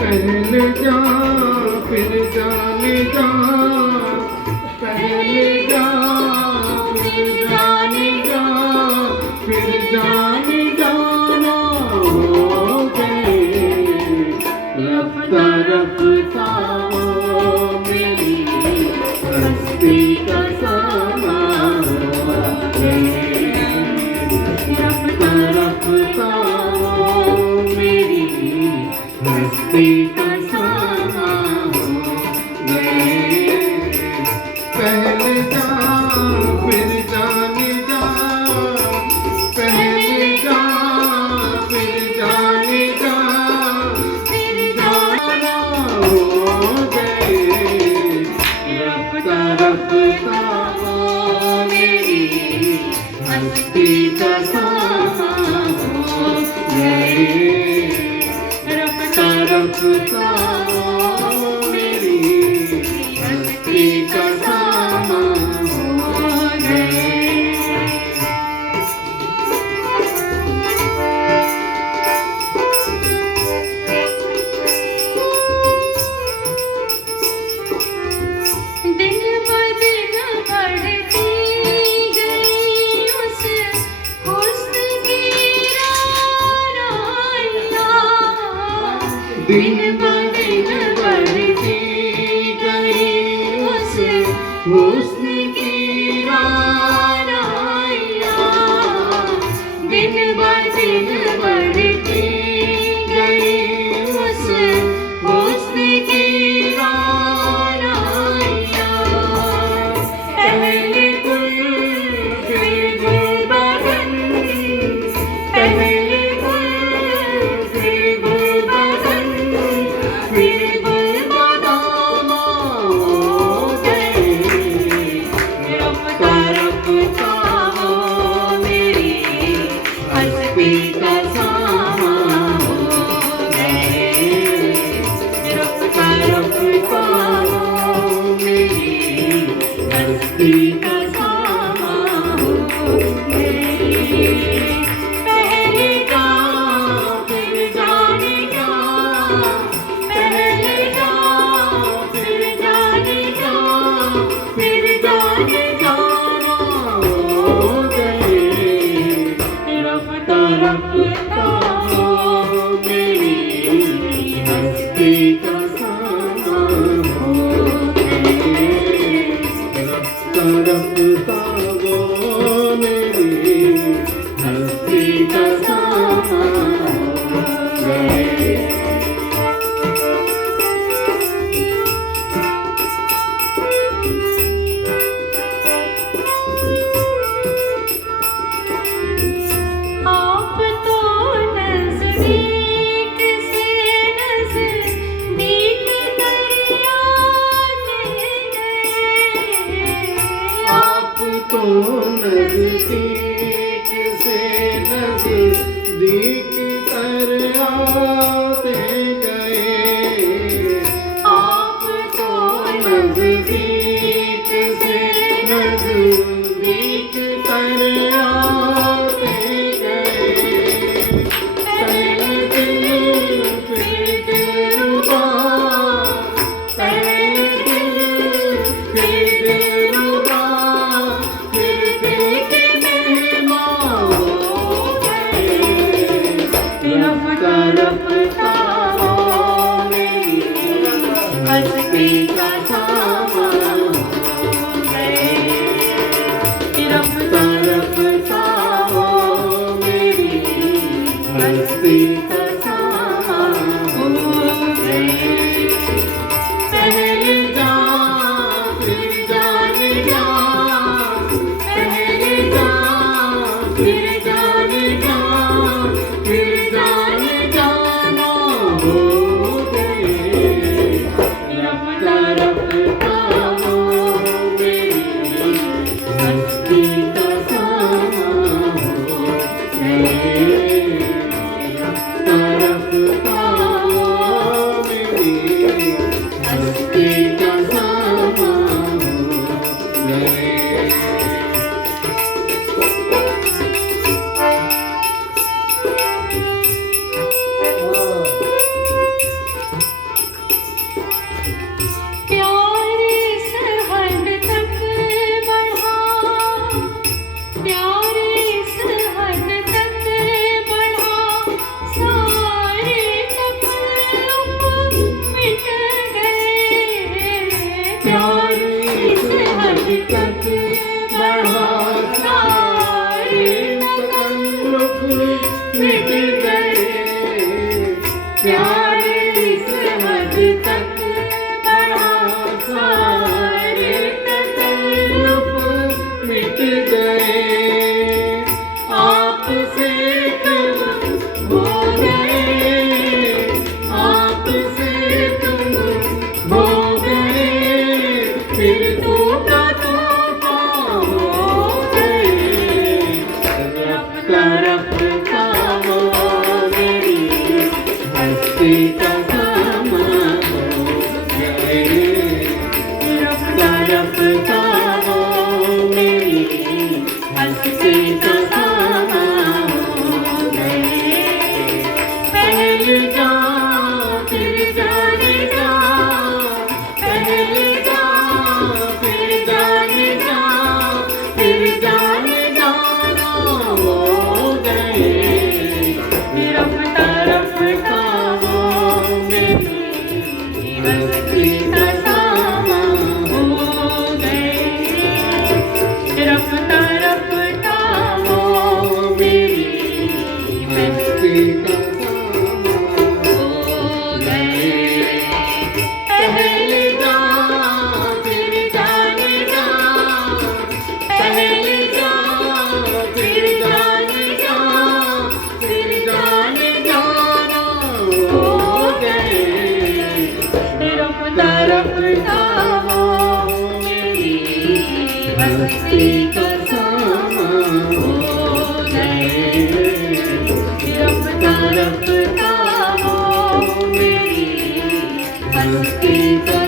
पहले जा फिर जाने जा, पहले जा फिर जाने जा, फिर जाने जाना हो गए। रफ्ता रफ्ता वो मेरी हस्ती का सामा हो गए। रफ्ता रफ्ता वो मेरी हस्ती का सामा हो गए। पहले जा फिर जाने जा, पहले जा फिर जाने जा, फिर जाना हो गए। रफ्ता रफ्ता वो मेरी हस्ती का सामा हो गए। रफ्ता रफ्ता वो मेरी हस्ती का सामा हो गए। दिन ब दिन बढ़ती गई उस हुस्न की रानियाँ। दिन ब दिन बढ़ती गई उस हुस्न की रानियाँ। दिन ब दिन बढ़ती गई उस हुस्न की रानियाँ। पहले गुल फिर गुलबदन, पहले गुल फिर गुलबदन, फिर गुलबदाम हो गए। रफ्ता रफ्ता वो मेरी हस्ती का सामा हो गए। रफ्ता रफ्ता वो मेरी हस्ती का सामा हो गए। पहले जा फिर जाने जा, पहले जा फिर जाने जा, फिर जाने जाना हो गए। रफ्ता रफ्ता वो मेरी हस्ती का सामा हो गए। रफ्ता रफ्ता वो मेरी हस्ती का सामा हो गए। आप तो नज़दीक से नज़दीक दरियाते गए। आप तो नज़दीक से नज़दीक कर आते गए। आप तो नज़दीक से नज़दीक कर आते गए। पहले दिल फिर दिलरुबा, पहले दिल फिर दिलरुबा, फिर दिल के मेहमान हो गए। रफ्ता रफ्ता वो मेरी हस्ती का सामा हो गए। रफ्ता रफ्ता वो मेरी हस्ती का सामा हो गए। पहले जा फिर जाने जा, पहले जा फिर जाने जा, फिर जाने जाना मिट गए। प्यार इस हद तक बढ़ा, सारे तकल्लुफ़ मिट गए। आपसे तुम हो गए, आपसे तुम हो गए, फिर तू का तूफा हो गए। रफ्ता रफ्ता वो मेरी हस्ती का समा हो गए। रफ्ता रफ्ता वो मेरी हस्ती का समा हो गए। पहले जा फिर जाने जा, पहले जा फिर जाने जा, फिर जाने जाना हो गए। रफ्ता रफ्ता वो मेरी हस्ती का समा हो गए। रफ्ता रफ्ता वो मेरी हस्ती का समा हो गए। पहले जा फिर जाने जा, पहले जा फिर जाने जा, फिर जाने जाना हो गए। रफ्ता रफ्ता वो मेरी हस्ती का समा हो गए। रफ्ता रफ्ता वो मेरी हस्ती का